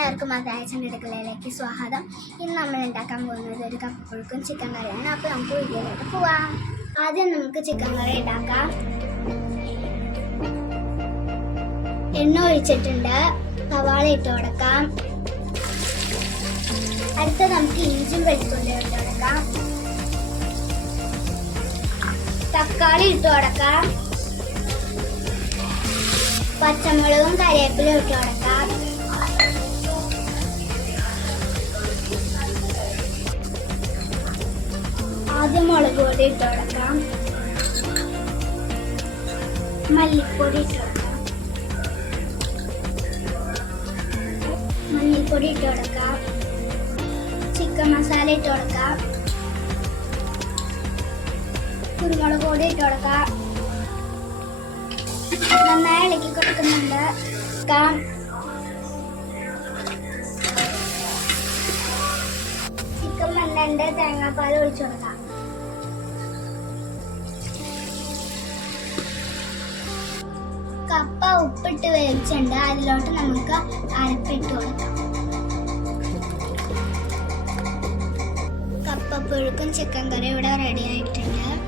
എല്ലാവർക്കും അതായച്ചൻ്റെ അടുക്കളയിലേക്ക് സ്വാഗതം. ഇന്ന് നമ്മൾ ഉണ്ടാക്കാൻ പോകുന്നത് ഒരു കപ്പപ്പുഴുക്കും ചിക്കൻ കറിയാണ്. അപ്പോൾ നമുക്ക് വീഡിയോയിലോട്ട് പോവാം. ആദ്യം നമുക്ക് ചിക്കൻ കറി ഉണ്ടാക്കാം. എണ്ണ ഒഴിച്ചിട്ടുണ്ട്, സവാള ഇട്ട് കൊടുക്കാം. അടുത്ത നമുക്ക് ഇഞ്ചും വെളുത്തുള്ളി ഇട്ട് കൊടുക്കാം. തക്കാളി ഇട്ട് കൊടുക്കാം. പച്ചമുളകും കറിവേപ്പിലും ഇട്ട് കൊടുക്കാം. ആദ്യം മുളക് പൊടി ഇട്ട് കൊടുക്കാം. മല്ലിപ്പൊടി ഇട്ട് കൊടുക്കാം. മഞ്ഞൾപ്പൊടി ഇട്ട് കൊടുക്കാം. ചിക്കൻ മസാല ഇട്ട് കൊടുക്കാം. കുരുമുളക് പൊടി ഇട്ട് കൊടുക്കാം. നന്നായി ഇളക്കി കൊടുക്കുന്നുണ്ട്. ചിക്കൻ വെന്തണ്ട്, തേങ്ങാപ്പാൽ ഒഴിച്ചു കൊടുക്കാം. കപ്പ ഉപ്പിട്ട് വേവിച്ചിട്ടുണ്ട്, അതിലോട്ട് നമുക്ക് അരപ്പിട്ട് കൊടുക്കാം. കപ്പപ്പുഴുക്കും ചിക്കൻ കറി ഇവിടെ റെഡി ആയിട്ടുണ്ട്.